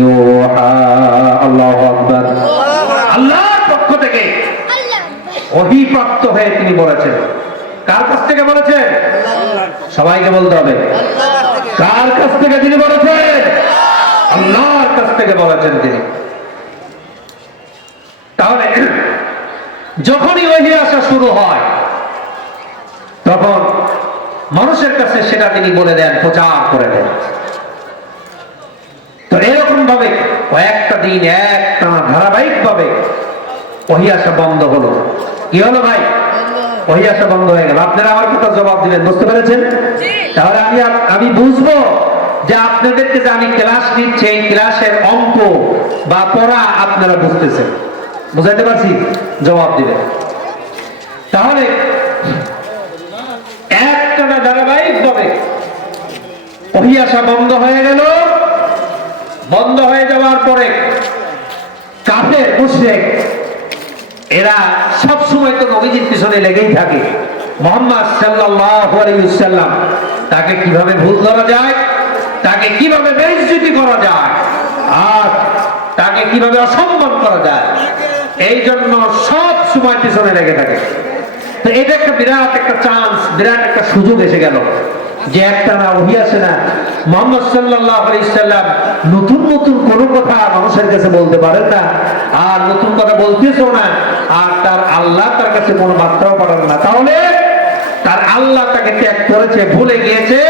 ইউহা। আল্লাহু আকবার। আল্লাহর পক্ষ থেকে ওহী প্রাপ্ত হয়ে তিনি বলেছেন। কার কাছ থেকে বলেছেন? সবাইকে বলতে হবে। কার কাছ থেকে তিনি বলেছেন? আল্লাহর কাছ থেকে বলেছেন তিনি। তাহলে যখনই ওহী আসা শুরু হয় তখন মানুষের কাছে সেটা তিনি বলে দেন, প্রচার করে দেন। তো এরকম ভাবে কয়েকটা দিন একটানা ধারাবাহিক ভাবে ওহী আসা বন্ধ হলো। কি হলো ভাই? ওহী আসা বন্ধ হয়ে গেল। আপনারা আমার কথা জবাব দিবেন, বুঝতে পেরেছেন? তাহলে আমি বুঝবো যে আপনাদেরকে যে আমি ক্লাস নিচ্ছি এই ক্লাসের অঙ্ক বা পড়া আপনারা বুঝতেছেন। বুঝাইতে পারছি? জবাব দিবেন। তাহলে একটানা ধারাবাহিক ভাবে ওহী আসা বন্ধ হয়ে গেল। বন্ধ হয়ে যাওয়ার পরে কাফের মুশরিক এরা সব সময় তো নবীজির পিছনে লেগেই থাকে। মুহাম্মদ সাল্লাল্লাহু আলাইহি ওয়াসাল্লাম তাকে কিভাবে ভুল ধরা যায়, তাকে কিভাবে বেইজ্জতি করা যায়, আর তাকে কিভাবে অসম্মান করা যায়, এই জন্য সব সময় পিছনে লেগে থাকে। তো এটা একটা বিরাট একটা চান্স, বিরাট একটা সুযোগ এসে গেল যে একটা না ওহী আসে না। মুহাম্মদ সাল্লাল্লাহু আলাইহি ওয়াসাল্লাম নতুন নতুন কোনো কথা মানুষের কাছে বলতে পারেন না, আর নতুন কথা বলতেছেও না, আর তার আল্লাহ তার কাছে কোনো বার্তাও পাঠান না। তাহলে তার আল্লাহ তাকে ত্যাগ করেছে, ভুলে গিয়েছে,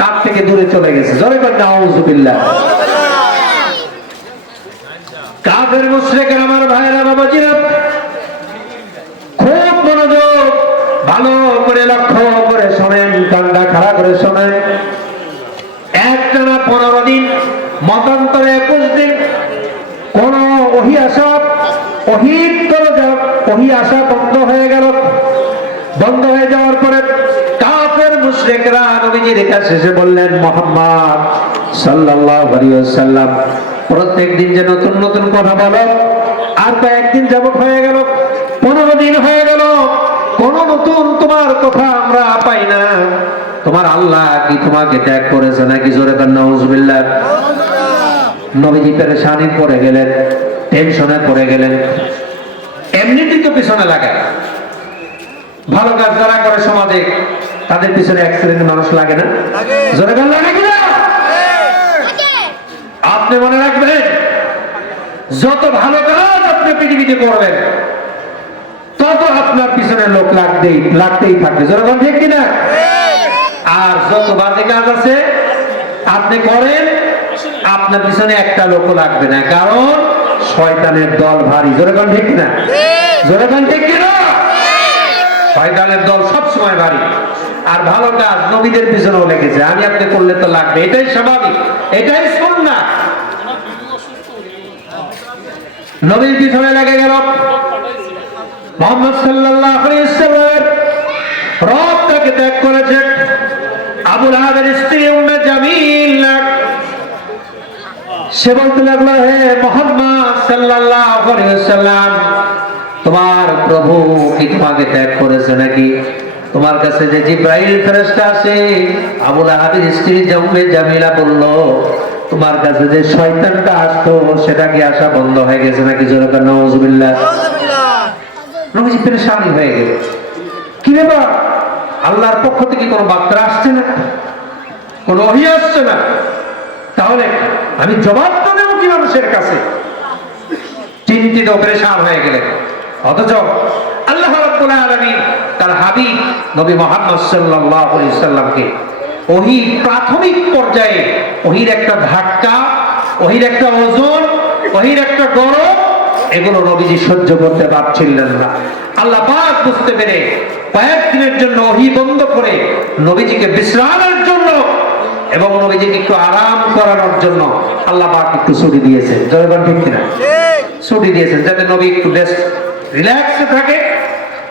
তার থেকে দূরে চলে গেছে। জোরে বলেন নাউযুবিল্লাহ। কাফের মুশরিকরা আমার ভাইরা বাবাজিরা খুব মনোযোগ ভালো করে লক্ষ্য করে শোনেন, কান্ডা খাড়া করে শোনেন। একটানা 15 দিন, মতান্তরে 21 দিন কোন ওহী আসা বন্ধ হয়ে গেল। বন্ধ হয়ে যাওয়ার পরে কাফের মুশরিকরা নবীজির কাছে এসে বললেন, মুহাম্মদ সাল্লাল্লাহু আলাইহি ওয়াসাল্লাম প্রত্যেক দিন যে নতুন নতুন কথা বলো, আর কয়েকদিন যাবত হয়ে গেল, 15 দিন হয়ে গেল, কোন নতুন তোমার কথা আমরা পাই না। তোমার আল্লাহ কি তোমাকে ত্যাগ করেছে নাকি? জোরে বলেন নাউযুবিল্লাহ। নবীজি পেরেশানি পড়ে গেলেন, টেনশনে পড়ে গেলেন। এমনিতেই তো পিছনে লাগে, ভালো কাজ যারা করে সমাজে তাদের পিছনে এক শ্রেণীর মানুষ লাগে না? জোরে বলেন লাগে কিনা? আপনি মনে রাখবেন, যত ভালো কাজ আপনি পৃথিবীতে করবেন তত আপনার পিছনে লোক লাগতেই থাকবে। জোরে বলেন ঠিক কিনা? আর যত বাজে কাজ আছে আপনি করেন, আপনার পিছনে একটা লোক লাগবে না, কারণ শয়তানের দল ভারী। জোরে বলেন ঠিক কিনা? জোরে বলেন ঠিক কিনা? শয়তানের দল সব সময় ভারী। আর ভালো কাজ নবীদের পিছনেও লেগেছে, আমি আপনি করলে তো লাগবে, এটাই স্বাভাবিক, এটাই সুন্নাহ। নবীর পিছনে লেগে গেল। মুহাম্মদ সাল্লাল্লাহু আলাইহি ওয়াসাল্লাম রব তাকে ত্যাগ করেছে। আবু লাহাবের স্ত্রী উম্মে জামিল সে বলতে লাগলো, হে মুহাম্মদ সাল্লাল্লাহু আলাইহি ওয়াসাল্লাম তোমার প্রভু কি তোমাকে ত্যাগ করেছে নাকি? তোমার কাছে যে জিবরাইল ফেরেশতা আসে, আবু লাহাবের স্ত্রী উম্মে জামিলা বলল, তোমার কাছে যে শয়তানটা আসতো সেটা কি আসা বন্ধ হয়ে গেছে নাকি? জোরে বলেন নাউযুবিল্লাহ। নবীজি পেরেশানি হয়ে গেল, কি ব্যাপার? আল্লাহর পক্ষ থেকে কোনো বার্তা আসছে না, কোনো ওহী আসছে না, তাহলে আমি জবাব তো দেব কি মানুষের কাছে? চিন্তিত পেরেশান হয়ে গেলেন। অথচ আল্লাহ রাব্বুল আলামিন তার হাবিব নবী মুহাম্মদ সাল্লাল্লাহু আলাইহি ওয়াসাল্লামকে ওহী প্রাথমিক পর্যায়ে ওহীর একটা ধাক্কা, ওহীর একটা ওজন, ওহীর একটা গরম, এগুলো নবীজি সহ্য করতে পারছিলেন না। আল্লাহ পাক বুঝতে পেরে কয়েকদিনের জন্য ওহী বন্ধ করে নবীজিকে বিশ্রামের জন্য এবং নবীজিকে একটু আরাম করানোর জন্য আল্লাহ পাক একটু ছুটি দিয়েছেন। জয়বান ঠিক কিনা? ছুটি দিয়েছেন যাতে নবী একটু বেস্ট রিল্যাক্সে থাকে,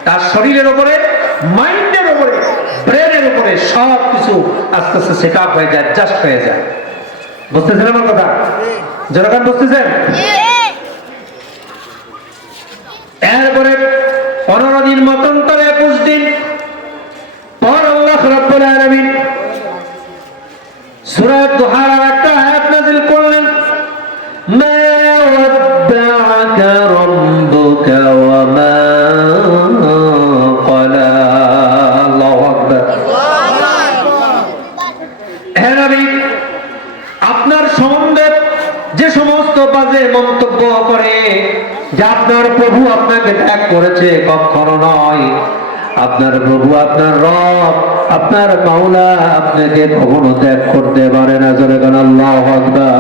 তার শরীরের উপরে, মাইন্ডের উপরে, ব্রেনের উপরে সব কিছু আস্তে আস্তে সেট আপ হয়ে যায়, জাস্ট হয়ে যায়। বুঝতেছেন আমার কথা? জনগণ বুঝতেছেন? এরপরে 15 দিন মতান্তরে 21 দিন পর আল্লাহ রাব্বুল আলামিন সূরা দুহার একটা আয়াত নাযিল আপনার সম্বন্ধে যে সমস্ত বাজে মন্তব্য করে যে আপনার প্রভু আপনাকে ত্যাগ করেছে, কখনো নয়। আপনার প্রভু, আপনার রব, আপনার মাওলা আপনাকে কখনো ত্যাগ করতে পারে না। জোরে বলেন আল্লাহু আকবার।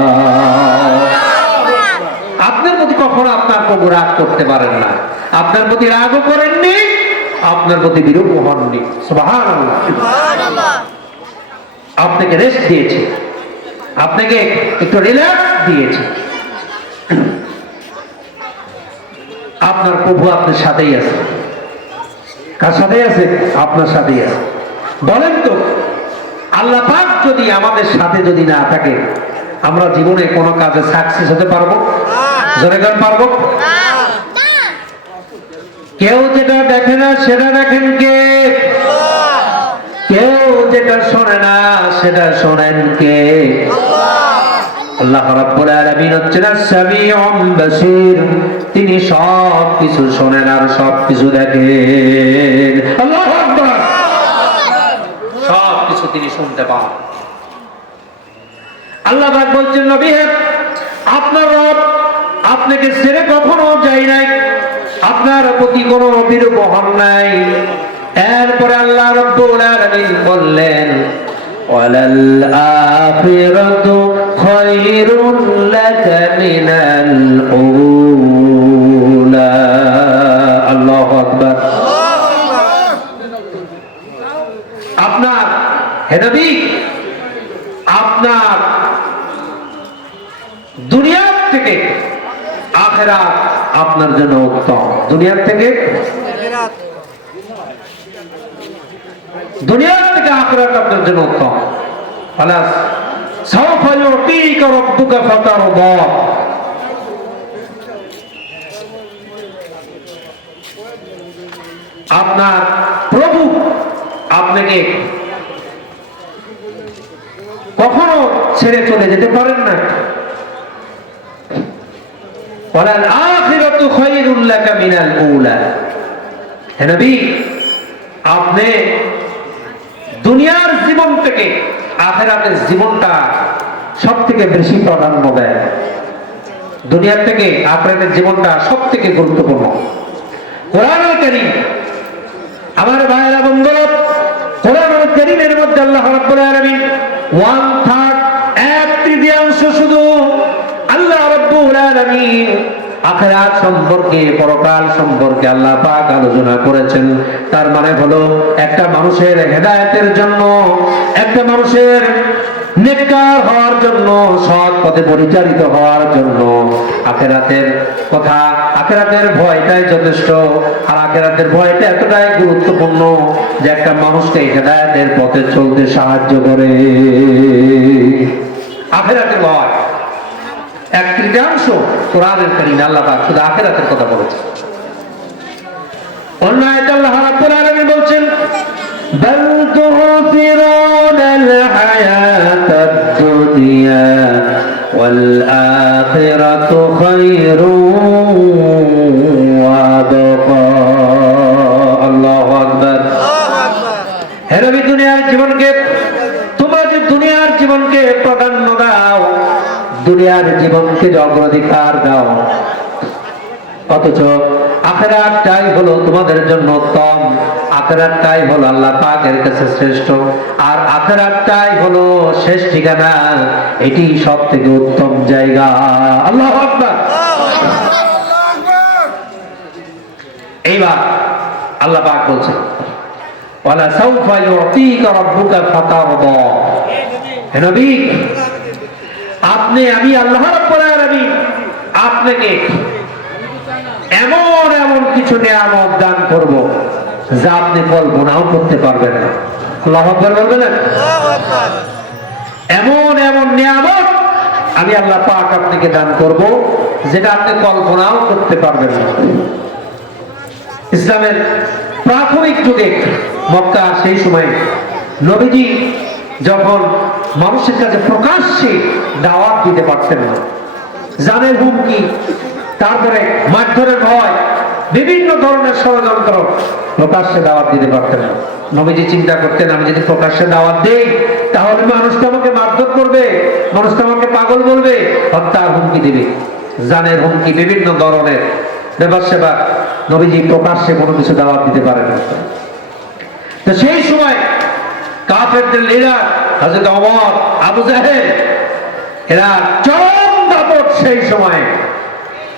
আপনার প্রতি কখনো আপনার প্রভু রাগ করতে পারেন না, আপনার প্রতি রাগও করেননি, আপনার প্রতি বিরূপ হননি। সুবহানাল্লাহ। আপনাকে রেস্ট দিয়েছে, আপনাকে একটু রিল্যাক্স দিয়েছে। আপনার প্রভু আপনার সাথেই আছে। কার সাথেই আছে? আপনার সাথেই আছে। বলেন তো, আল্লাহ পাক যদি আমাদের সাথে যদি না থাকে, আমরা জীবনে কোনো কাজে সাকসেস হতে পারবো? জোরে গান পারবো? কেউ যেটা দেখে না সেটা দেখেন কে? কেউ যেটা শোনে না সেটা শোনেন কে? আল্লাহ রাব্বুল আলামিন হচ্ছেন আস-সামিউম বাসীর। তিনি সব কিছু শোনেন আর সব কিছু দেখেন। আল্লাহু আকবার। সব কিছু তিনি শুনতে পান। আল্লাহ পাক বলছেন, নবী হে, আপনার রব আপনাকে ছেড়ে কখনো যায় নাই, আপনার প্রতি কোনো বিরূপ হন নাই। এরপরে আল্লাহ রাব্বুল আলামিন বললেন, ওয়ালাল আখিরাতু খায়রুন লাকা মিনাল উলা। আল্লাহু আকবার। আপনার হে নবী, আপনার দুনিয়ার থেকে আখিরাত আপনার জন্য উত্তম। দুনিয়ার থেকে আখিরাত আপনার জন্য উত্তম। খালাস, সাওফা ইউতিকা রাব্বুকা ফাতারদা। আপনার প্রভু আপনাকে কখনো ছেড়ে চলে যেতে পারেন না। ওয়ালাল আখিরাতু খায়রুল লাকা মিনাল উলা। হে নবী, আপনি দুনিয়ার জীবন থেকে আখিরাতের জীবনটা সবথেকে বেশি প্রাধান্য দেয়। দুনিয়ার থেকে আখিরাতের জীবনটা সবথেকে গুরুত্বপূর্ণ। কোরআনুল কারীম, আমার ভাইরা বন্ধুরা, কোরআনুল কারীমের মধ্যে আল্লাহ রাব্বুল আলামিন 1/3 এক-তৃতীয়াংশ শুধু আল্লাহ রাব্বুল আলামিন আখিরাত সম্পর্কে, পরকাল সম্পর্কে আল্লাহ পাক আলোচনা করেছেন। তার মানে হলো, একটা মানুষের হেদায়েতের জন্য, একটা মানুষের নেককার হওয়ার জন্য, সৎ পথে পরিচালিত হওয়ার জন্য আখিরাতের কথা, আখিরাতের ভয়টাই যথেষ্ট। আর আখিরাতের ভয়টা এতটাই গুরুত্বপূর্ণ যে একটা মানুষকে হেদায়েতের পথে চলতে সাহায্য করে। আখিরাতের ভয় এক-তৃতীয়াংশ কোরআনুল কারীমে আল্লাহ পাক শুধু আখিরাতের কথা বলেছেন। অন্য আয়াতে আল্লাহ রাব্বুল আলামিন বলছেন, বাল তুসিরুনাল হায়াতাদ দুনিয়া ওয়াল আখিরাতু খায়রুন ওয়া আবকা। আল্লাহু আকবার। হে নবী, দুনিয়ার জীবনকে, তোমরা যে দুনিয়ার জীবনকে প্রাধান্য দাও, দুনিয়ার জীবনকে অগ্রাধিকার দাও, অথচ আখিরাতটাই হলো তোমাদের জন্য উত্তম। আখিরাতটাই হলো আল্লাহ পাকের কাছে শ্রেষ্ঠ। আর আখিরাতটাই হলো শেষ ঠিকানা, এটি সবথেকে উত্তম জায়গা। আল্লাহু আকবার। এইবার আল্লাহ পাক বলছেন, ওয়ালা সাওফা ইউতিকা রাব্বুকা ফাতারদা। হে নবী, আপনি, আমি আল্লাহ রাব্বুল আলামিন আপনাকে এমন এমন কিছু নিয়ামত দান করব যা আপনি কল্পনাও করতে পারবেন না। আল্লাহু আকবার বলবেন না? এমন এমন নিয়ামত আমি আল্লাহ পাক আপনাকে দান করব যেটা আপনি কল্পনাও করতে পারবেন না। ইসলামের প্রাথমিক যুগে মক্কা, সেই সময় নবীজি যখন মানুষের কাছে প্রকাশ্যে দাওয়াত দিতে পারতেন না, জানের হুমকি, তারপরে মারধরের ভয়, বিভিন্ন ধরনের ষড়যন্ত্র, প্রকাশ্যে দাওয়াত দিতে পারতেন না। নবীজি চিন্তা করতেন, আমি যদি প্রকাশ্যে দাওয়াত দেই তাহলে মানুষ তো আমাকে মারধর করবে, মানুষ তো আমাকে পাগল বলবে, হত্যার হুমকি দিবে, জানের হুমকি, বিভিন্ন ধরনের ব্যাপার সেবা। নবীজি প্রকাশ্যে কোনো কিছু দাওয়াত দিতে পারেন না। তো সেই সময় কাফেরদের লিডার হযরত ওমর, আবু জাহেল, এরা চরম দাপট। সেই সময়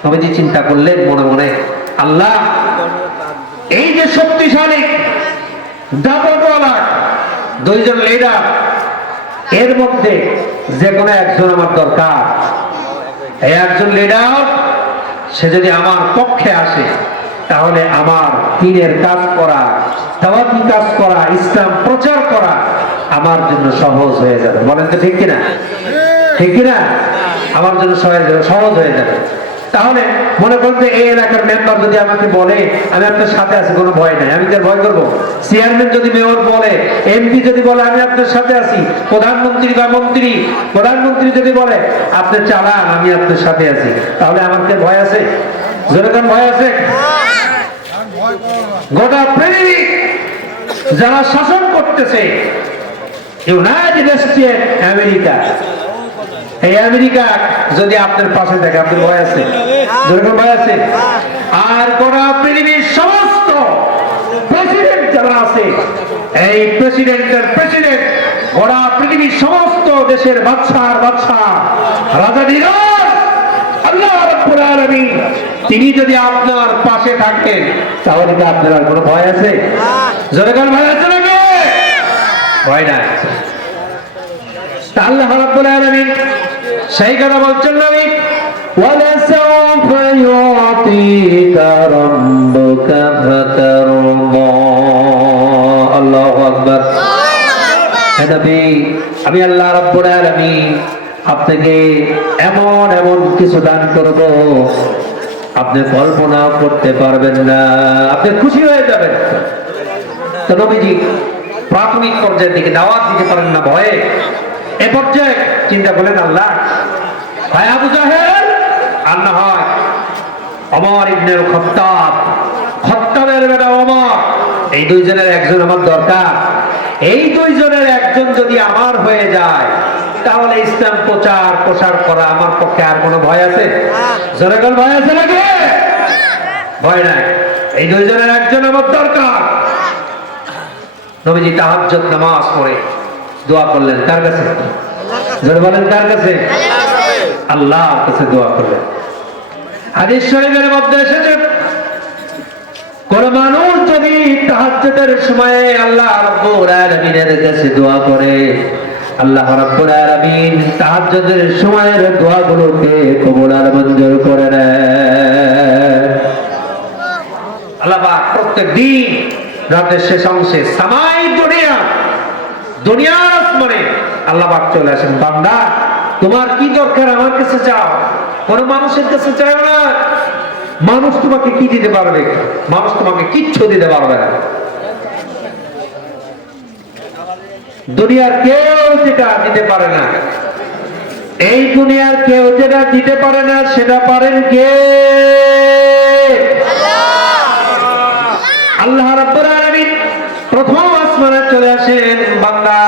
নবীজি চিন্তা করলেন মনে মনে, আল্লাহ, এই যে শক্তিশালী দাপটওয়ালা দুইজন লিডার, এর মধ্যে যে কোনো একজন আমার দরকার। এই একজন লিডার, সে যদি আমার পক্ষে আসে, তাহলে আমার দ্বীনের কাজ করা, দাওয়াতি কাজ করা, ইসলাম প্রচার করা আমার জন্য সহজ হয়ে যাবে। বলেন তো ঠিক কিনা? ঠিক কিনা? আমার জন্য সহজ হয়ে যাবে। তাহলে মনে করেন যে এই এলাকার মেম্বার যদি আমাকে বলে আমি আপনার সাথে আছি, কোনো ভয় নাই, আমি কি ভয় করবো? চেয়ারম্যান যদি মেয়র বলে, এমপি যদি বলে আমি আপনার সাথে আছি, প্রধানমন্ত্রী বা মন্ত্রী, প্রধানমন্ত্রী যদি বলে আপনি চালান, আমি আপনার সাথে আছি, তাহলে আমার কি ভয় আছে? যেরকম ভয় আছে। গোটা পৃথিবী যারা শাসন করতেছে, ইউনাইটেড স্টেট আমেরিকা, এই আমেরিকা যদি আপনার পাশে থাকে, আপনার ভয় আছে? যেরকম ভয় আছে। আর গোটা পৃথিবীর সমস্ত প্রেসিডেন্ট যারা আছে, এই প্রেসিডেন্টের প্রেসিডেন্ট, গোটা পৃথিবীর সমস্ত দেশের বাদশার বাদশা, রাজাধিরাজ আল্লাহ রাব্বুল আলামিন, তিনি যদি আপনার পাশে থাকেন, তাহলে কি আপনার আর কোনো ভয় আছে? যেরকম ভয় আছে নাকি? ভয় নাই। আল্লাহ রাব্বুল আলামিন সেই কথা বলছেন নবী, ওয়ালাসাউফা ইউতিকা রাব্বুকা ফাতারদা। আল্লাহু আকবার। হে নবী, আমি আল্লাহ রাব্বুল আলামিন আপনাকে এমন এমন কিছু দান করব, আপনি কল্পনা করতে পারবেন না, আপনি খুশি হয়ে যাবেন। তো নবীজি প্রাথমিক পর্যায়ের দিকে দাওয়াত দিতে পারেন না ভয়ে। এ পর্যায়ে চিন্তা করলেন, আল্লাহ, হয় আবু জাহেল আর না হয় ওমর ইবনে খাত্তাব, খাত্তাবের বেটা ওমর, এই দুইজনের একজন আমার দরকার। এই দুইজনের একজন যদি আমার হয়ে যায়, তাহলে ইসলাম প্রচার প্রসার করা আমার পক্ষে আর কোনো ভয় আছে? জনগণ ভয় আছে নাকি? ভয় নাই। এই দুইজনের একজন আমার দরকার। নবীজি তাহাজ্জুদ নামাজ পড়ে দোয়া করলেন, কার কাছে? জোরে বলেন, কার কাছে? আল্লাহর কাছে দোয়া করলেন। হাদিস শরীফের মধ্যে এসেছে, কোন মানুষ যদি তাহাজ্জুদের সময়ে আল্লাহ রাব্বুল আলামিনের কাছে দোয়া করে, আল্লাহ রাব্বুল আলামিন তাহাজ্জুদের সময়ের দোয়াগুলোকে কবুল আর মঞ্জুর করে নেন। আল্লাহ পাক প্রত্যেক দিন রাতের শেষ অংশে সামাই দুনিয়ার আসমানে আল্লাহ পাক চলে আসেন, বান্দা তোমার কি দরকার আমার কাছে চাও, কোন মানুষের কাছে চাও না। মানুষ তোমাকে কি দিতে পারবে? মানুষ তোমাকে কিচ্ছু দিতে পারবে না। দুনিয়ার কেউ যেটা দিতে পারে না, এই দুনিয়ার কেউ যেটা দিতে পারে না, সেটা পারেন কে? আল্লাহ রাব্বুল আলামিন প্রথম আসমানে চলে আসেন, বান্দা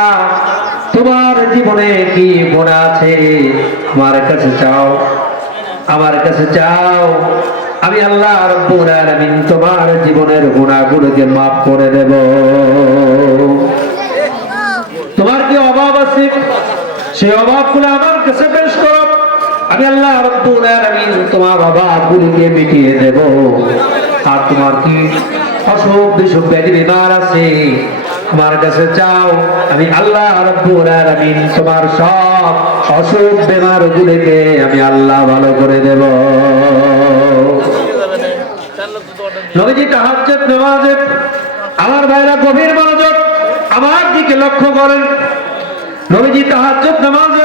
তোমার জীবনে কি গুনাহ আছে আমার কাছে চাও, আমার কাছে চাও, আমি আল্লাহ রাব্বুল আলামিন তোমার জীবনের গুনাহগুলোকে মাফ করে দেব। তোমার কি অভাব আছে, সেই অভাবগুলো আমার কাছে পেশ করো, আমি আল্লাহ রাব্বুল আলামিন তোমার অভাবগুলোকে মিটিয়ে দেব। আর তোমার কি অসুখ বিসুখ ব্যাধি বিমার আছে, আমার কাছে চাও, আমি আল্লাহ রাব্বুল আলামিন তোমার সব অসুখ বিমারগুলোকে আমি আল্লাহ ভালো করে দেব। নবীজি তাহাজ্জুদ নামাজে, আমার ভাইরা গভীর মনোযোগ আমার দিকে লক্ষ্য করেন। নবীজি তাহাজ্জুদ নামাজে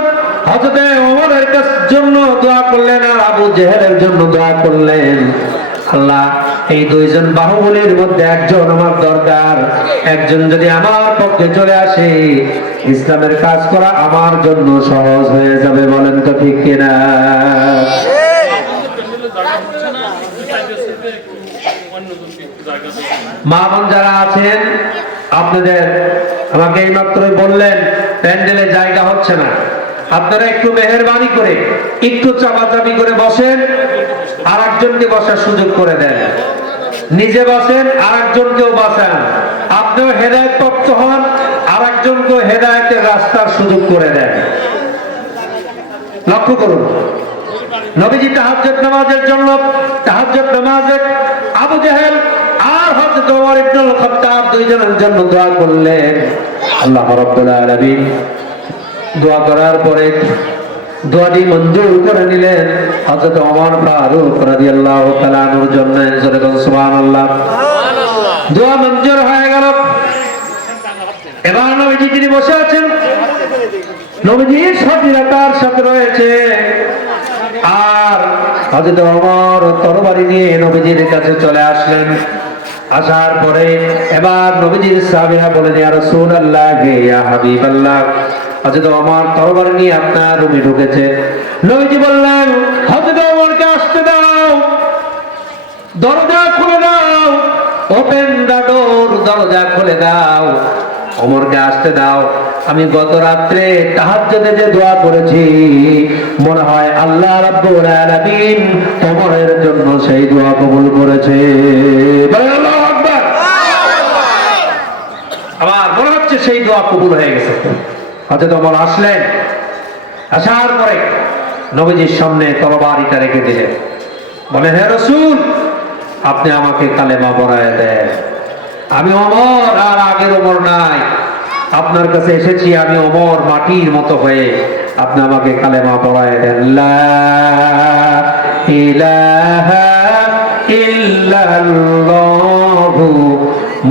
হযরত ওমরের জন্য দোয়া করলেন আর আবু জেহেলের জন্য দোয়া করলেন, আল্লাহ এই দুইজন বাহুবলীর মধ্যে একজন আমার দরকার, একজন যদি আমার পক্ষে চলে আসে, ইসলামের কাজ করা আমার জন্য সহজ হয়ে যাবে। বলেন তো ঠিক কিনা? মা বোন যারা আছেন, আপনাদের আমাকে এইমাত্রই বললেন প্যান্ডেলে জায়গা হচ্ছে না, আপনারা একটু মেহেরবানি করে একটু চাপাচাপি করে বসেন, আর একজনকে বসার সুযোগ করে দেন। নিজে বসেন, আর একজনকেও বাঁচান। আপনিও হেদায়েত প্রাপ্ত হন, আর একজনকেও হেদায়েতের রাস্তার সুযোগ করে দেন। লক্ষ্য করুন, নবীজি তাহাজ্জুদ নামাজের জন্য তাহাজ্জুদ নামাজে আবু জেহেল আর হযরত ওমর ইবনুল খাত্তাব দুইজনের জন্য দোয়া করলেন। আল্লাহ রাব্বুল আলামিন দোয়া করার পরে দোয়াটি মঞ্জুর করে নিলেন হযরত ওমর ফারুক রাদিয়াল্লাহু তাআলা আনহুর জন্য। সুবহানাল্লাহ। দোয়া মঞ্জুর হয়ে গেল। এবার নবীজি তিনি বসে আছেন, নবীজির সাথীরা তার সাথে রয়েছে, আর হযরত ওমর তরবারি নিয়ে নবীজির কাছে চলে আসলেন। আসার পরে এবার নবীজির সাহাবীরা বলেন, ইয়া রাসূলুল্লাহ, ইয়া হাবিবাল্লাহ, হযরত ওমর তরবারি নিয়ে আপনার রুমে ঢুকেছে। নবীজি বললেন, হযরত ওমরকে আসতে দাও, দরজা খুলে দাও, ওপেন দ্য ডোর, দরজা খুলে দাও, ওমরকে আসতে দাও। আমি গত রাত্রে তাহাজ্জুদে যে দোয়া করেছি, মনে হয় আল্লাহ রাব্বুল আলামিন ওমরের জন্য সেই দোয়া কবুল করেছে। আল্লাহু আকবার। আবার মনে হচ্ছে সেই দোয়া কবুল হয়ে গেছে। হযরত ওমর আসলেন। আসার পরে নবীজির সামনে তরবারিটা রেখে দিলেন। বলে, হে রাসূল, আপনি আমাকে কালেমা পড়ায় দেন। আমি ওমর, আর আগের ওমর নাই। আপনার কাছে এসেছি আমি ওমর, মাটির মতো হয়ে। আপনি আমাকে কালেমা পড়ায় দেন। লা ইলাহা ইল্লাল্লাহু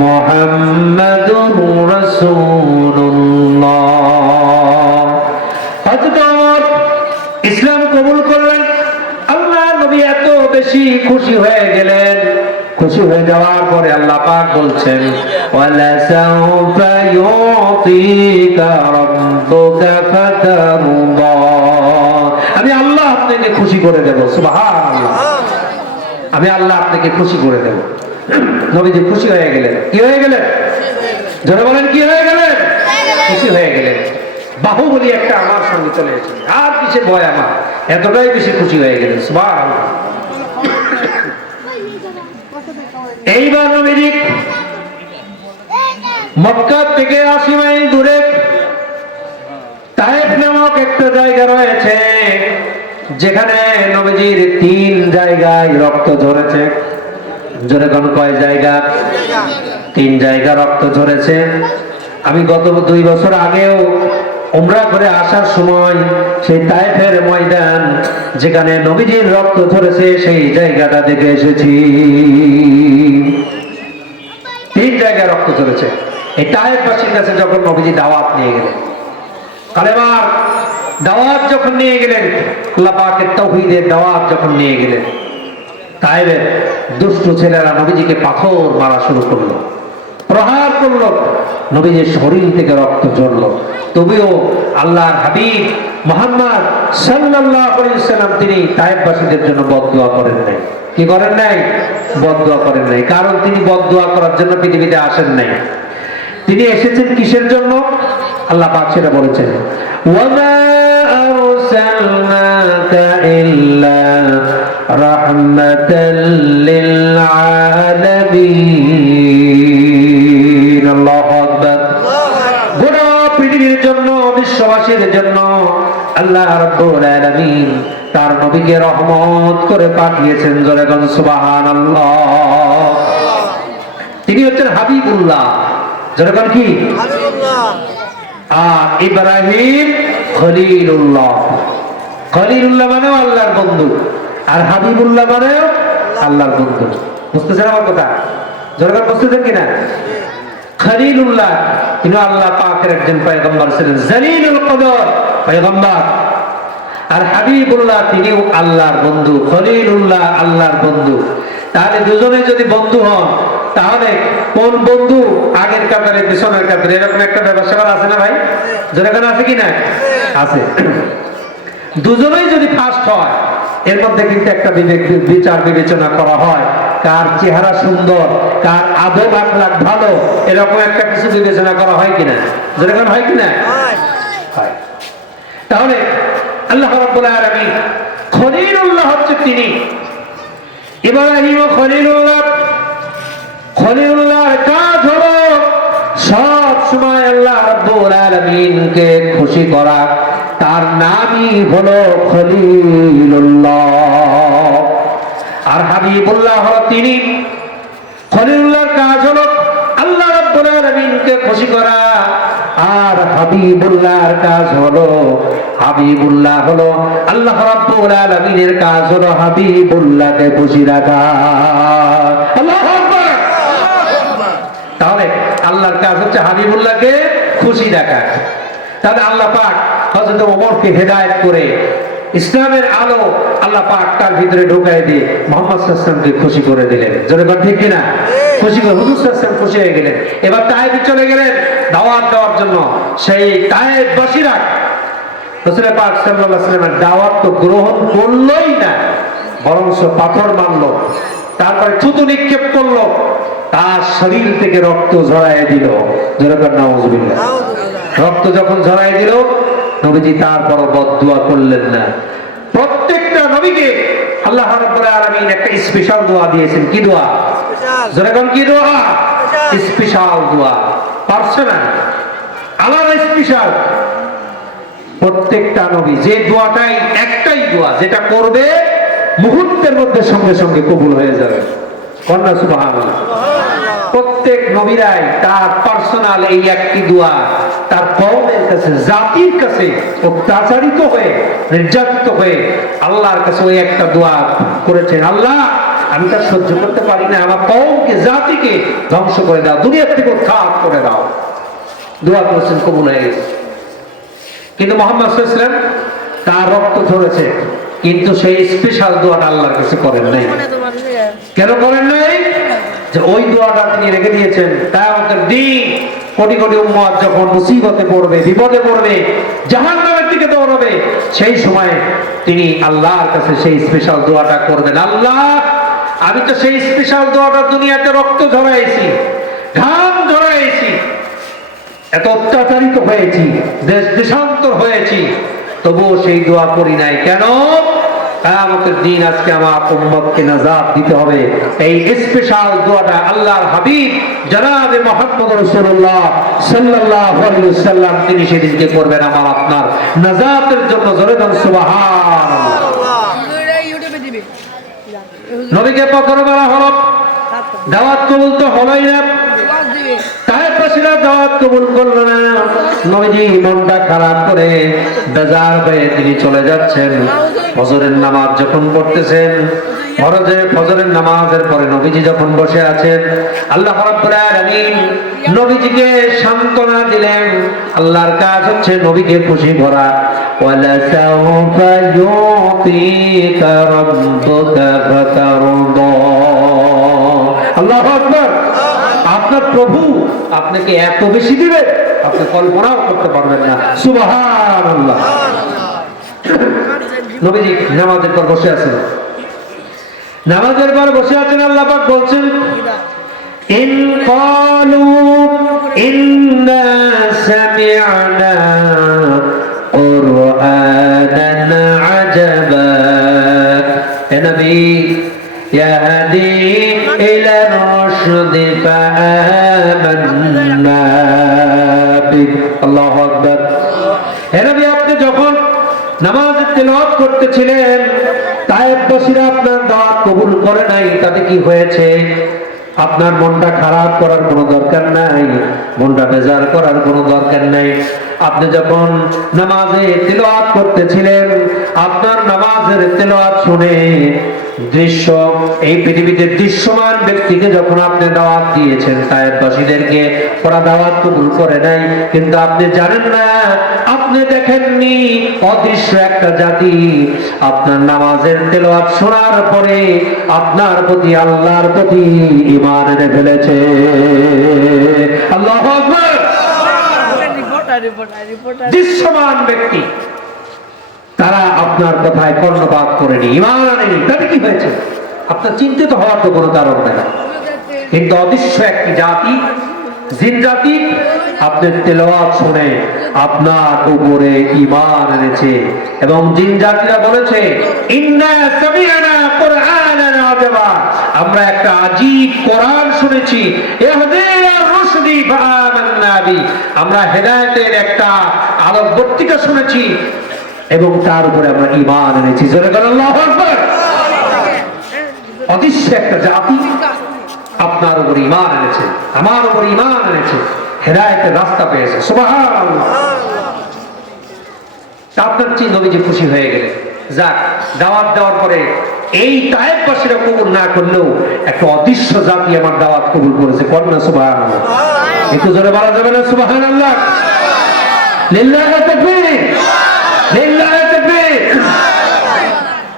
মুহাম্মাদুর রাসূলুল্লাহ। হযরত ওমর ইসলাম কবুল করলেন। আল্লাহ নবী এত বেশি খুশি হয়ে গেলেন। খুশি হয়ে যাওয়ার পরে আল্লাহ পাক বলছেন, ওয়ালা সাউফা ইউতিকা রাব্বুকা ফাতারদা। আমি আল্লাহ আপনাকে খুশি করে দেব। সুবহানাল্লাহ। আমি আল্লাহ আপনাকে খুশি করে দেব। নবীজি খুশি হয়ে গেলেন। কি হয়ে গেলেন? যারা বলেন কি হয়ে গেলেন? খুশি হয়ে গেলেন। বাহুবলী একটা আমার সঙ্গে চলে এসেছে, আর কিসে ভয় আমার, এতটাই বেশি খুশি হয়ে গেলেন। সুবহানাল্লাহ। এইবার নবীজি মক্কা থেকে 80 মাইল দূরে তায়েফ নামক একটা জায়গা রয়েছে, যেখানে নবীজির 3 জায়গায় রক্ত ঝরেছে। যেরকম কয় জায়গা? 3 জায়গা রক্ত ঝরেছে। আমি গত 2 বছর আগেও উমরা করে আসার সময় সেই তায়েফের ময়দান, যেখানে নবীজির রক্ত ঝরেছে, সেই জায়গাটা দেখে এসেছি। 3 জায়গায় রক্ত ঝরেছে। এই তায়েফবাসীর কাছে যখন নবীজি দাওয়াত নিয়ে গেলেন, কালেমার দাওয়াত যখন নিয়ে গেলেন, আল্লাহ পাকের তাওহীদের দাওয়াত যখন নিয়ে গেলেন, তায়েফের দুষ্ট ছেলেরা নবীজিকে পাথর মারা শুরু করলো, প্রহার করলো। নবীজির শরীর থেকে রক্ত ঝরলো। তবুও আল্লাহর হাবিব মুহাম্মদ সাল্লাল্লাহু আলাইহি ওয়াসাল্লাম তিনি তায়েফবাসীদের জন্য বদদুয়া করেন নাই। কি করেন নাই? বদদুয়া করেন নাই। কারণ তিনি বদদুয়া করার জন্য পৃথিবীতে আসেন নাই। তিনি এসেছেন কিসের জন্য? আল্লাহ পাক সেটা বলেছেন, ওয়ামা আরসালনাকা ইল্লা রাহমাতাল লিল আলামিন। আল্লাহু আকবার। গোটা পৃথিবীর জন্য, বিশ্ববাসীর জন্য আল্লাহ রাব্বুল আলামিন তার নবীকে রহমত করে পাঠিয়েছেন। জোরে বলুন সুবহানাল্লাহ। তিনি হচ্ছেন হাবিবুল্লাহ। জোরে বলুন কি? হাবিবুল্লাহ। আর ইব্রাহিম খলিলুল্লাহ। খলিলুল্লাহ মানে আল্লাহর বন্ধু, আর হাবিবুল্লাহ মানে আল্লাহর বন্ধু। বুঝতেছেন আমার কথা? জোরে বলুন, বুঝতেছেন কিনা? খলিলুল্লাহ তিনি আল্লাহ পাকের একজন পয়গম্বর ছিলেন, জলিলুল কদর পয়গম্বর। আর হাবিবুল্লাহ তিনিও আল্লাহর বন্ধু। খলিলুল্লাহ আল্লাহর বন্ধু। তাহলে দুজনে যদি বন্ধু হন, তাহলে কোন বন্ধু আগের কাতারে পিছনের কাতারে, এরকম একটা ব্যবস্থা আছে না ভাই? যেরকম আছে কি না? আছে। দুজনেই যদি ফার্স্ট হয়, এর মধ্যে কিন্তু একটা বিচার বিবেচনা করা হয়, কার চেহারা সুন্দর, কার আদব আখলাক ভালো, এরকম একটা কিছু বিবেচনা করা হয় কিনা? যেরকম হয় কিনা? হয়। তাহলে আল্লাহ রাব্বুল আলামিন ইব্রাহিম ও খলিলুল্লাহর কাজ হলো সব সময় আল্লাহ রাব্বুল আলামিনকে খুশি করা। তার নামই হলো খলিলুল্লাহ। আর হাবিবুল্লাহ হলো তিনি। খলিলুল্লাহর কাজ হলো আল্লাহ রাব্বুল আলামিনকে খুশি করা, আর হাবিবুল্লাহর কাজ হলো আল্লাহ রাব্বুল আলামিনের কাজ হলো হাবিবুল্লাহকে খুশি রাখা। আল্লাহু আকবার। তাহলে আল্লাহর কাজ হচ্ছে হাবিবুল্লাহকে খুশি রাখা। তাহলে আল্লাহ পাক হযরত ওমরকে হেদায়েত করে ইসলামের আলো আল্লাহ পাক তার ভিতরে ঢুকাই দিয়ে মুহাম্মদ সাল্লাল্লাহু আলাইহি ওয়াসাল্লামকে খুশি করে দিলেন। জোরে বল ঠিক কিনা? খুশি করে হুজুর সাল্লাল্লাহু আলাইহি ওয়াসাল্লাম খুশি হয়ে গেলেন। এবার তায়েফে চলে গেলেন দাওয়াত দেওয়ার জন্য। সেই তায়েফবাসীরা রাসূল পাক সাল্লাল্লাহু আলাইহি ওয়াসাল্লামের দাওয়াত তো গ্রহণ করলই না, বরং পাথর মারলো, তারপরে থুতু নিক্ষেপ করলো, তার শরীর থেকে রক্ত ঝরায় দিল। জোরে বল নাউযুবিল্লাহ। রক্ত যখন ঝরায় দিল, নবীজি তারপর বদদুয়া করলেন না। প্রত্যেকটা নবীকে আল্লাহ রাব্বুল আলামিন একটা স্পেশাল দোয়া দিয়েছেন। কি দোয়া? জোরে বল কি দোয়া? স্পেশাল দোয়া, পার্সোনাল, আলাদা স্পেশাল। প্রত্যেকটা নবী যে দোয়াটাই, একটাই দোয়া যেটা করবে মুহূর্তের মধ্যে সঙ্গে সঙ্গে কবুল হয়ে যাবে। কন্যা সুবহানাল্লাহ। প্রত্যেক নবীরাই তার পার্সোনাল এই একটি দোয়া তার কওমের কাছে, জাতির কাছে অত্যাচারিত হয়ে, নির্যাতিত হয়ে আল্লাহর কাছে ওই একটা দোয়া করেছেন, আল্লাহ আমি তা সহ্য করতে পারি না, আমার কওমকে, জাতিকে ধ্বংস করে দাও, দুনিয়া থেকে উৎখাত করে দাও। দোয়া করেছেন, কবুল হয়ে গেছে। কিন্তু মুহাম্মদ সাল্লাল্লাহু আলাইহি ওয়াসাল্লাম তার রক্ত ঝরেছে, কিন্তু সেই স্পেশাল দোয়াটা আল্লাহর কাছে করেন নাই। কেন করেন নাই? যে ওই দোয়াটা তিনি রেখে দিয়েছেন কিয়ামতের দিন কোটি কোটি উম্মত যখন মুসিবতে পড়বে, বিপদে পড়বে, জাহান্নামের দিকে দৌড়াবে, সেই সময় তিনি আল্লাহর কাছে সেই স্পেশাল দোয়াটা করবেন। আল্লাহ আমি তো সেই স্পেশাল দোয়াটা দুনিয়াতে রক্ত ঝরাইছি, ঘাম ঝরাইছি, এত অত্যাচারিত হয়েছি, দেশ দেশান্তর হয়েছি, তবুও সেই দোয়া করি নাই। কেন? কিয়ামতের দিন আজকে আমার উম্মতকে নাজাত দিতে হবে। এই স্পেশাল দোয়াটা আল্লাহর হাবিব জনাবে মুহাম্মদ রাসূলুল্লাহ সাল্লাল্লাহু আলাইহি ওয়াসাল্লাম তিনি সেদিনকে করবেন আমার আপনার নাজাতের জন্য। জোরে বলুন সুবহানাল্লাহ। নবীকে পাথর মারা হলো, দাওয়াত কবুল তো হলোই না। তায়েফবাসীরা দাওয়াত কবুল করল না। নবীজি মনটা খারাপ করে বেজার হয়ে তিনি চলে যাচ্ছেন। ফজরের নামাজ যখন পড়তেছেন, ফজরের নামাজের পরে নবীজি যখন বসে আছেন, আল্লাহ রাব্বুল আলামিন নবীজিকে সান্ত্বনা দিলেন। আল্লাহর কাজ হচ্ছে নবীকে খুশি করা। ওয়ালা সাওফা ইউতিকা রাব্বুকা ফাতারদা। আল্লাহু আকবার। আপনার প্রভু আপনাকে এত বেশি দিবে আপনি কল্পনাও করতে পারবেন না। সুবহানাল্লাহ। নবীজি নামাজের পর বসে আছেন, নামাজের পর বসে আছেন, আল্লাহ পাক বলছেন ইন ক্বালু ইন্না সামি'না কুরআনান আজাবা। হে নবী ইয়াহদি ইলা রুশদি ফাআমান্না বি। আল্লাহু আকবার। হে নবী আপনি যখন নামাজে তেলাওয়াত করতেছিলেন, তায়েফবাসীরা আপনার দাওয়াত কবুল করে নাই, তাতে কি হয়েছে? আপনার মনটা খারাপ করার কোনো দরকার নাই, মনটা বেজার করার কোনো দরকার নাই। আপনি যখন নামাজে তেলাওয়াত করতেছিলেন, আপনার নামাজের তেলাওয়াত শুনে দৃশ্য, এই পৃথিবীতে দৃশ্যমান ব্যক্তিকে যখন আপনি দাওয়াত দিয়েছেন, তায়েফবাসীদেরকে, ওরা দাওয়াত কবুল করে নাই। কিন্তু আপনি জানেন না, আপনি দেখেননি, অদৃশ্য একটা জাতি আপনার নামাজের তেলাওয়াত শোনার পরে আপনার প্রতি, আল্লাহর প্রতি ঈমান এনে ফেলেছে। আল্লাহু আকবার। দৃশ্যমান ব্যক্তি, তারা আপনার কথায় কর্ণপাত করেনি, ঈমান আনেনি, তাতে কি হয়েছে? আপনার চিন্তিত হওয়ার তো কোনো কারণ নাই। কিন্তু অদৃশ্য একটি জাতি, জিন জাতি, আপনার তেলাওয়াত শুনে আপনার উপরে ঈমান এনেছে। এবং জিন জাতিরা বলেছে ইন্না সামি'না কুরআনান আজাবা, আমরা একটা আজীব কোরআন শুনেছি, ইহদিনা রুশদি ফাআমান্না বি, আমরা হেদায়েতের একটা আলোকবর্তিকা শুনেছি এবং তার উপরে আমরা ঈমান এনেছি। জোরে বলেন আল্লাহু আকবার। অদৃশ্য একটা জাতি আপনার উপর ঈমান এনেছে, আমার উপর ঈমান এনেছে, হেদায়েতের রাস্তা পেয়েছে। সুবহানাল্লাহ। আপনার চেয়ে নবীজি খুশি হয়ে গেলেন। যাক, দাওয়াত দেওয়ার পরে এই তায়েফবাসীরা কবুল না করলেও একটা অদৃশ্য জাতি আমার দাওয়াত কবুল করেছে। কন্যা সুবহানাল্লাহ। একটু জোরে বলা যাবে না সুবহানাল্লাহ? লিল্লাহি তাকবীর, লিল্লাহি তাকবীর।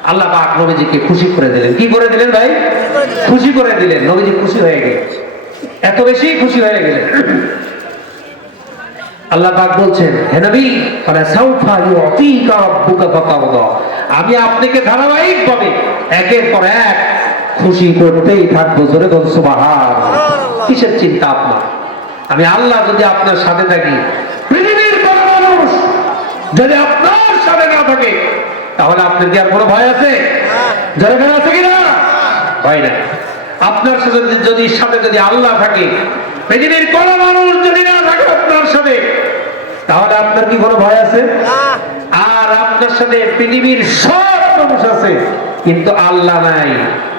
আল্লাহ পাক নবীজিকে খুশি করে দিলেন। কি করে দিলেন ভাই? খুশি করে দিলেন। নবীজি খুশি হয়ে গেলেন, এত বেশি খুশি হয়ে গেলেন। আল্লাহ পাক বলছেন, হে নবী, ফালা সাউফা ইউতিকা রাব্বুকা ফাতারদা, আমি আপনাকে ধারাবাহিকভাবে একের পর এক খুশি করতেই থাকবো। জোরে বল সুবহানাল্লাহ। কিসের চিন্তা আপনার? আমি আল্লাহ যদি আপনার সাথে থাকি, পৃথিবীর কোন মানুষ যদি আপনার সাথে না থাকে, তাহলে আপনার কি আর কোনো ভয় আছে? জোরে বলেন আছে কিনা? ভয় না। আপনার সাথে যদি আল্লাহ থাকে, পৃথিবীর কোন মানুষ যদি না থাকে আপনার সাথে, তাহলে আপনার কি কোনো ভয় আছে? আর আপনার সাথে পৃথিবীর সব মানুষ আছে কিন্তু আল্লাহ নাই,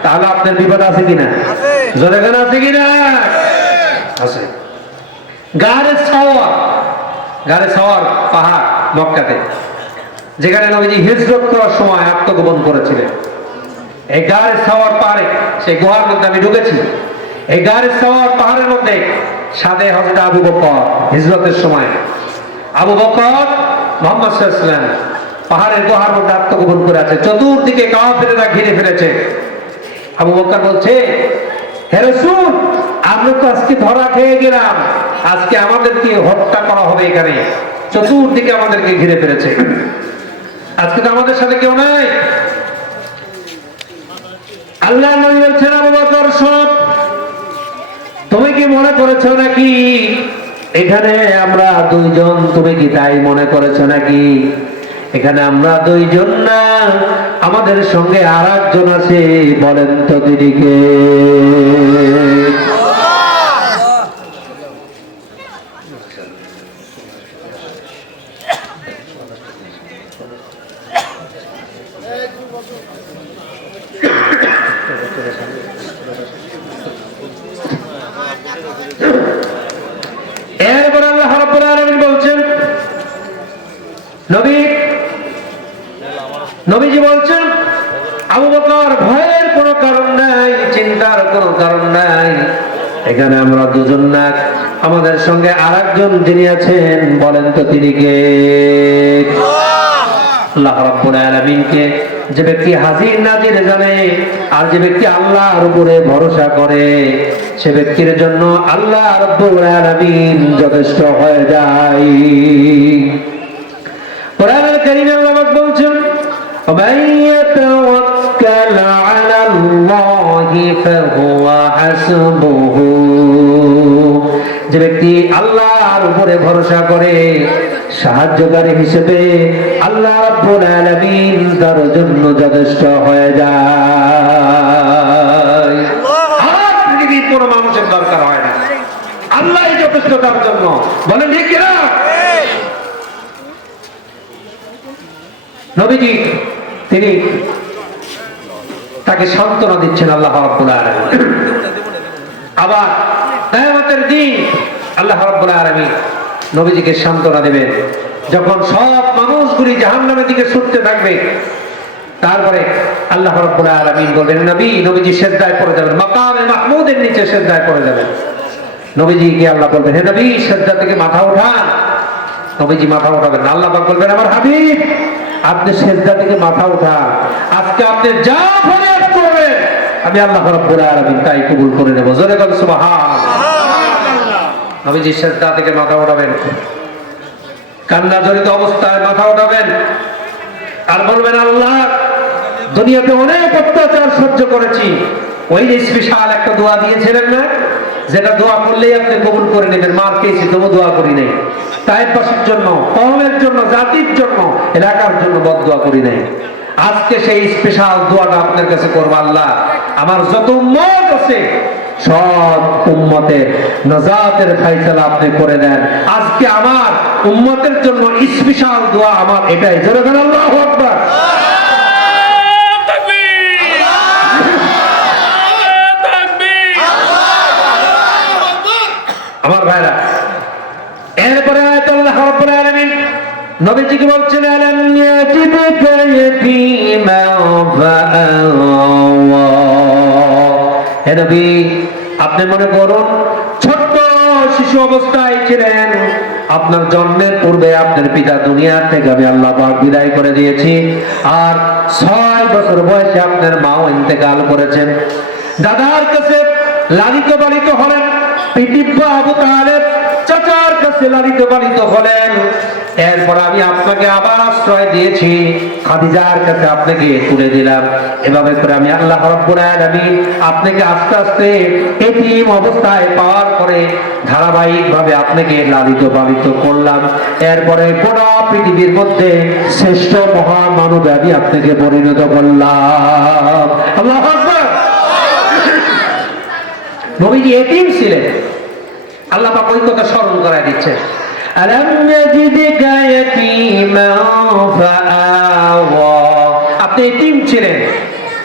তাহলে আপনার বিপদ আছে কিনা? জোরে বলেন আছে কিনা? আছে। গারে সাওয়ার পাহাড় মক্কাতে, যেখানে নবীজি হিজরত করার সময় আত্মগোপন করেছিলেন। এই গারে সাওয়ার পাহাড়ে, সেই গুহার মধ্যে আমি ঢুকেছি। এই গারে সাওয়ার পাহাড়ের মধ্যে সাথে হযরত আবু বকর হিজরতের সময়, আবু বকর মুহাম্মদ সাল্লাল্লাহু আলাইহি ওয়াসাল্লাম পাহাড়ের গুহার মধ্যে আত্মগোপন করে আছে। চতুর্দিকে কাফেররা ঘিরে ফেলেছে। আবু বকর বলছে, হে রাসূল, আমরা তো আজকে ধরা খেয়ে গেলাম, আজকে আমাদেরকে হত্যা করা হবে এখানে, চতুর্দিকে আমাদেরকে ঘিরে ফেলেছে, আজকে তো আমাদের সাথে কেউ নাই। আল্লাহ নবী বলছেন, আবু বকর শোন, তুমি কি মনে করেছো নাকি এখানে আমরা দুইজন? তুমি কি তাই মনে করেছো নাকি? এখানে আমরা দুইজন না, আমাদের সঙ্গে আর একজন আছে। বলেন তো তিনি কে? এরপর আল্লাহ রাব্বুল আলামিন বলছেন, নবীজি বলছেন, আবু বকর, ভয়ের কোনো কারণ নাই, চিন্তার কোনো কারণ নাই। এখানে আমরা দুজন না, আমাদের সঙ্গে আরেকজন যিনি আছেন, বলেন তো তিনি কে? আল্লাহ রাব্বুল আলামিনকে যে ব্যক্তি হাজির নাজির জানে, আর যে ব্যক্তি আল্লাহর উপরে ভরসা করে, সে ব্যক্তির জন্য আল্লাহ রাব্বুল আলামিন যথেষ্ট হয়ে যায়। কোরআনুল কারীমে আল্লাহ পাক বলছেন, ومن يتوكل على الله فهو حسبه, যে ব্যক্তি আল্লাহর উপরে ভরসা করে, সাহায্যকারী হিসেবে আল্লাহ রাব্বুল আলামিন তার জন্য যথেষ্ট হয়ে যায়। আর পৃথিবীর কোন মানুষের দরকার হয় না, আল্লাহই যথেষ্ট তার জন্য। বলেন ঠিক কিনা? নবীজি তিনি তাকে সান্ত্বনা দিচ্ছেন আল্লাহ রাব্বুল আলামিন। আবার কিয়ামতের দিন আল্লাহ রাব্বুল আলামিন নবীজিকে সান্ত্বনা দেবেন, যখন সব মানুষগুলি জাহান্নামের দিকে ছুটতে থাকবে। তারপরে আল্লাহ রাব্বুল আলামিন বলবেন, নবীজি সিজদায় পড়ে যাবেন, মাকামে মাহমুদের নিচে সিজদায় পড়ে যাবেন। নবীজিকে আল্লাহ বলবেন, হে নবী, সিজদা থেকে মাথা উঠান। নবীজি মাথা উঠাবেন না। আল্লাহ পাক বলবেন, আমার হাবিব, আপনি সিজদা থেকে মাথা উঠান, আজকে আপনি যা ফরিয়াদ করবেন আমি আল্লাহ রাব্বুল আলামিন তাই কবুল করে নেব। জোরে বল সুবহানাল্লাহ। নবীজি সিজদা থেকে মাথা উঠাবেন, কান্না জড়িত অবস্থায় মাথা উঠাবেন, আর বলবেন, আল্লাহ, দুনিয়াতে অনেক অত্যাচার সহ্য করেছি। ওই যে স্পেশাল একটা দোয়া দিয়েছিলেন না, যেটা দোয়া করলেই আপনি কবুল করে নেবেন, মার খেয়েছি তবু দোয়া করি নাই, তায়েফবাসীর জন্য, কওমের জন্য, জাতির জন্য, এলাকার জন্য বদদোয়া করি নাই। আজকে সেই স্পেশাল দোয়াটা আপনার কাছে করবো, আল্লাহ আমার যত উম্মত আছে সব উম্মতের নাজাতের ফায়সালা আপনি করে দেন। আজকে আমার উম্মতের জন্য স্পেশাল দোয়া আমার এটাই, জোরে বলেন আল্লাহু আকবার। আমার ভাইরা, এরপরে আয়াত আল্লাহ রাব্বুল আলামিন নবীজিকে বলছেন, আলাম ইয়াজিদকা ইয়াতীমান ফাআওয়া। হে নবী, আপনি মনে করুন ছোট্ট শিশু অবস্থায় ছিলেন, আপনার জন্মের পূর্বে আপনার পিতা দুনিয়া থেকে আমি আল্লাহ পাক বিদায় করে দিয়েছি, আর 6 বছর বয়সে আপনার মাও ইন্তেকাল করেছেন। দাদার কাছে লালিত পালিত হলেন, পিতৃব্য আবু তালেব চাচার কাছে লালিত পালিত হলেন। এরপর আমি আপনাকে আবার আশ্রয় দিয়েছি, খাদিজার কাছে আপনাকে তুলে দিলাম। এভাবে করে আমি আল্লাহ রাব্বুল আলামিন আপনাকে আস্তে আস্তে এতিম অবস্থায় পাওয়ার পরে ধারাবাহিকভাবে আপনাকে লালিত পালিত করলাম। এরপরে গোটা পৃথিবীর মধ্যে শ্রেষ্ঠ মহামানবে আমি আপনাকে পরিণত করলাম। আল্লাহু আকবার। নবীজি এতিম ছিলেন, আল্লাহ পাক ওই কথা স্মরণ করায় দিচ্ছে, আলাম ইয়াজিদকা ইয়াতীমান ফাআওয়া। আপনি এতিম ছিলেন,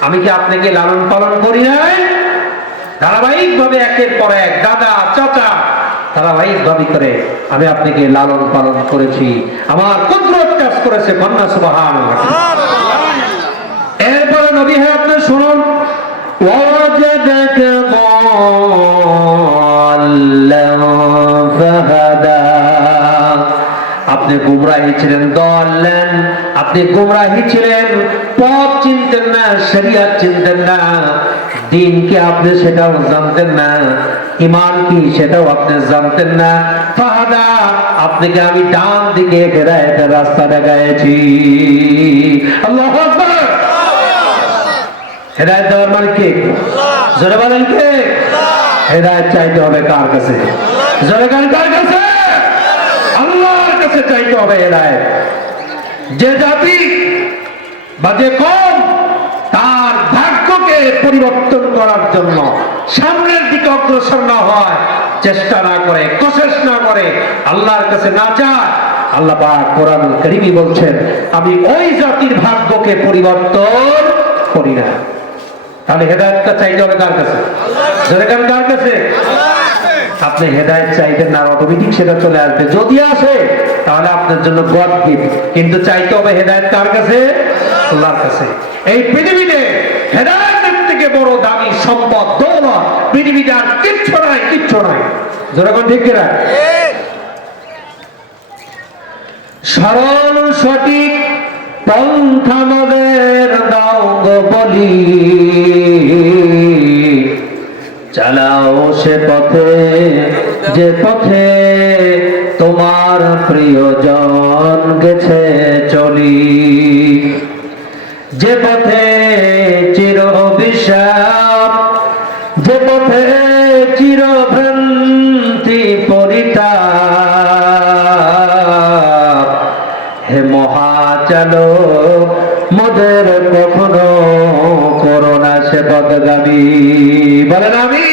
আমি কি আপনাকে লালন পালন করি নাই? ধারাবাহিকভাবে একের পর এক দাদা চাচা ধারাবাহিকভাবে করে আমি আপনাকে লালন পালন করেছি, আমার কুদরত কাজ করেছে। কন্যা সুবহানাল্লাহ। এরপরে নবী হে আপনি শুনুন, ওয়াজাদাকা দাল্লান ফাহাদা। আপনি গুমরাহি ছিলেন, দল্লান, আপনি গুমরাহি ছিলেন, পথ চিনতেন না, শরিয়ত চিনতেন না, দিন কি আপনি সেটাও জানতেন না, ঈমান কি সেটাও আপনি জানতেন না। ফাহাদা, আপনাকে আমি ডান দিকে হেদায়েতের রাস্তা দেখাইছি। আল্লাহু আকবার। হেদায়েত দেওয়ার মালিক কে? জোরে বলেন কে? হেদায়েত চাইতে হবে কার কাছে? জোরে বলেন কার কাছে? আল্লাহর কাছে চাইতে হবে হেদায়েত। যে জাতি বা যে কওম তার ভাগ্যকে পরিবর্তন করার জন্য সামনের দিকে অগ্রসর না হয়, চেষ্টা না করে, কোশিশ না করে, আল্লাহর কাছে না চায়, আল্লাহ পাক কোরআন কারীমে বলছেন, আমি ওই জাতির ভাগ্যকে পরিবর্তন করি না। তাহলে হেদায়েতটা চাইতে হবে কার কাছে? জোরে বলেন কার কাছে? আপনি হেদায়েত চাইবেন না, অটোমেটিক সেটা চলে আসবে। যদি আসে তাহলে আপনার জন্য গড গিফট, কিন্তু চাইতে হবে হেদায়েত কার কাছে? আল্লাহর কাছে। এই পৃথিবীতে হেদায়েতের থেকে বড় দামি সম্পদ দৌলত পৃথিবীতে আর কিচ্ছু নাই, কিচ্ছু নাই। জোরে বলেন ঠিক কিনা? সরল সঠিক পন্থা আমাদের দাও গো বলি, চালাও সে পথে যে পথে তোমার প্রিয়জন গেছে চলি, যে পথে চির অভিশাপ, যে পথে চির ভ্রান্তি পরিতাপ, হে মহাচালক মোদের কখনো করোনা সে পথগামী। বলেন আমিন।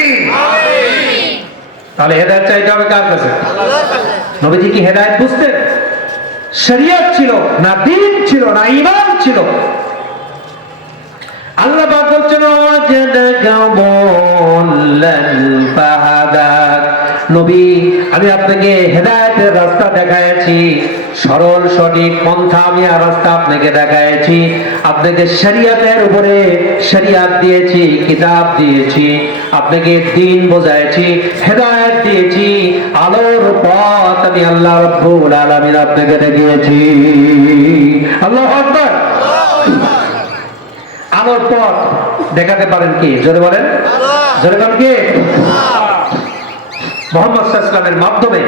তাহলে হেদায়েত চাইতে হবে কার কাছে? নবীজি কি হেদায়েত বুঝতেন? শরীয়ত ছিল না, দ্বীন ছিল না, ঈমান ছিল? আল্লাহ পাক বলছেন, নবী আমি আপনাকে হেদায়েতের রাস্তা দেখাইছি, সরল সঠিক পন্থা আমি আর রাস্তা আপনাকে দেখাইছি, আপনাকে শরীয়তের উপরে শরীয়ত দিয়েছি, কিতাব দিয়েছি, আপনাকে দ্বীন বোঝাইছি, হেদায়েত দিয়েছি, আলোর পথ আমি আল্লাহ রাব্বুল আলামিন আপনাকে দেখিয়েছি। আল্লাহু আকবার। আলোর পথ দেখাতে পারেন কে? জোরে বলেন, জোরে বলেন কে? মুহাম্মদ সাল্লাল্লাহু আলাইহি ওয়াসাল্লামের মাধ্যমে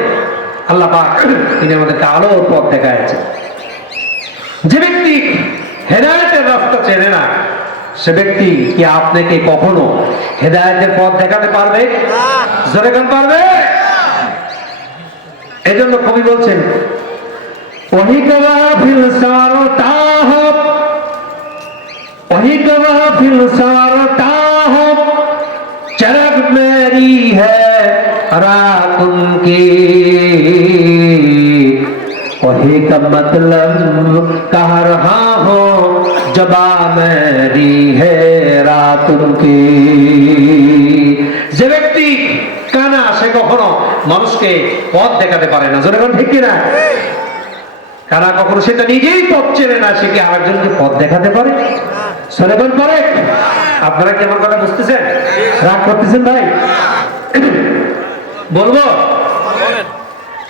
আল্লাহ পাক তিনি আমাদেরকে আলোর পথ দেখাচ্ছেন। যে ব্যক্তি হেদায়েতের রাস্তা চেনে না, সে ব্যক্তি কি আপনাকে কখনো হেদায়েতের পথ দেখাতে পারবে? জোরে বলেন পারবে? এজন্য কবি বলছেন, ওহি কওয়া ফিল সারতা হো, ওহি কওয়া ফিল সারতা হো, मेरी है रात उनकी, वही का मतलब कह रहा हूँ जबा मेरी है रात उनकी। যে ব্যক্তি কানা সে কখনো মানুষকে পথ দেখাতে পারে না, জোরে ঠিক কিনা? কানা কখনো সেটা নিজেই পথ চেনে না, সে কি আরেকজনকে পথ দেখাতে পারে? সলেমান পারে? আপনারা কি আমার কথা বুঝতেছেন? রাগ করতেছেন ভাই? বলবো?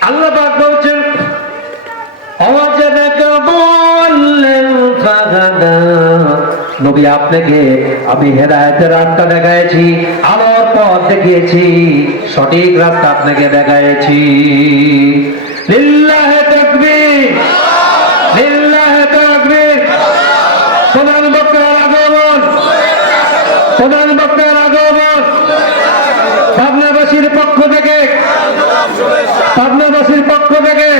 আল্লাহ পাক বলছেন নবী আপনাকে আমি হেদায়েতের রাস্তা দেখাইছি, আলোর পথ দেখিয়েছি, সঠিক রাস্তা আপনাকে দেখাইছি। লিল্লাহি তাকবীর, লিল্লাহি তাকবীর। প্রধান বক্তার আগমন, প্রধান বক্তার আগমন পাবনাবাসীর পক্ষ থেকে, পাবনাবাসীর পক্ষ থেকে।